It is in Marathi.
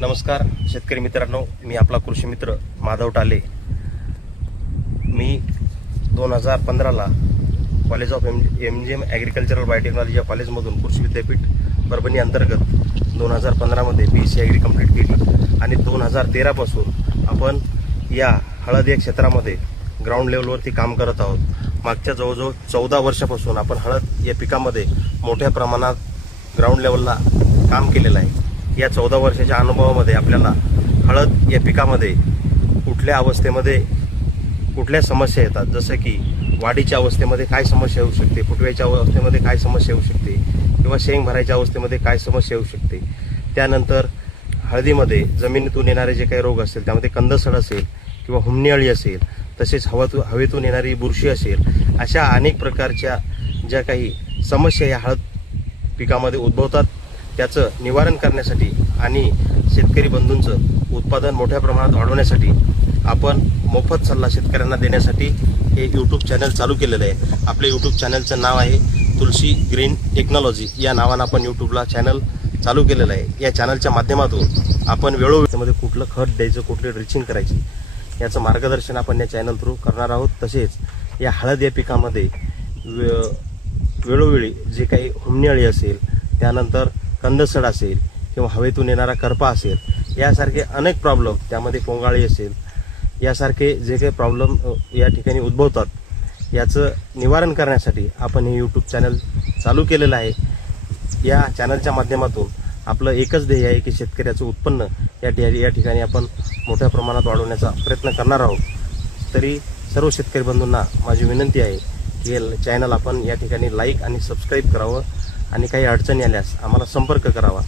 नमस्कार शेतकरी मित्रांनो, मी आपला कृषी मित्र माधव टाले। मी 2015ला college of MGM agricultural biotechnology या कॉलेजमधून कृषी विद्यापीठ परभणी अंतर्गत 2015मध्ये BSc ॲग्री कंप्लीट केली आणि 2013 पासून आपण या हळद या क्षेत्रामध्ये ग्राउंड लेवलवरती काम करत आहोत। मागच्या जवळजवळ 14 वर्षापासून आपण हळद या पिकामध्ये मोठ्या प्रमाणात ग्राउंड लेवलला काम केलेलं आहे। या 14 वर्षाच्या अनुभवामध्ये आपल्याला हळद या पिकामध्ये कुठल्या अवस्थेमध्ये कुठल्या समस्या येतात, जसं की वाढीच्या अवस्थेमध्ये काय समस्या येऊ शकते, फुटव्याच्या अवस्थेमध्ये काय समस्या येऊ शकते किंवा शेंग भरायच्या अवस्थेमध्ये काय समस्या येऊ शकते। त्यानंतर हळदीमध्ये जमिनीतून येणारे जे काही रोग असतील, त्यामध्ये कंदसड असेल किंवा हुमणी अळी असेल, तसेच हवेतून येणारी बुरशी असेल, अशा अनेक प्रकारच्या ज्या काही समस्या या हळद पिकामध्ये उद्भवतात त्याचं निवारण करण्यासाठी आणि शेतकरी बंधूंचं उत्पादन मोठ्या प्रमाणात वाढवण्यासाठी आपण मोफत सल्ला शेतकऱ्यांना देण्यासाठी हे यूट्यूब चॅनल चालू केलेलं आहे। आपल्या यूट्यूब चॅनलचं नाव आहे तुलसी ग्रीन टेक्नॉलॉजी। या नावानं आपण यूट्यूबला चॅनल चालू केलेलं आहे। या चॅनलच्या माध्यमातून आपण वेळोवेळी कुठलं खत द्यायचं, कुठली ड्रिचिंग करायची याचं मार्गदर्शन आपण या चॅनल थ्रू करणार आहोत। तसेच या हळद या पिकामध्ये वेळोवेळी जे काही हुमणी अळी असेल, त्यानंतर कंदसड असेल किंवा हवेतून येणारा करपा असेल, यासारखे अनेक प्रॉब्लेम, त्यामध्ये पोंगाळी असेल, यासारखे जे काही प्रॉब्लेम या ठिकाणी उद्भवतात याचं निवारण करण्यासाठी आपण हे यूट्यूब चॅनल चालू केलेलं आहे। या चॅनलच्या माध्यमातून आपलं एकच ध्येय आहे की शेतकऱ्याचं उत्पन्न या ठिकाणी आपण मोठ्या प्रमाणात वाढवण्याचा प्रयत्न करणार आहोत। तरी सर्व शेतकरी बंधूंना माझी विनंती आहे की हे चॅनल आपण या ठिकाणी लाईक आणि सबस्क्राईब करावं आणि काही अडचणी आल्यास आम्हाला संपर्क करावा।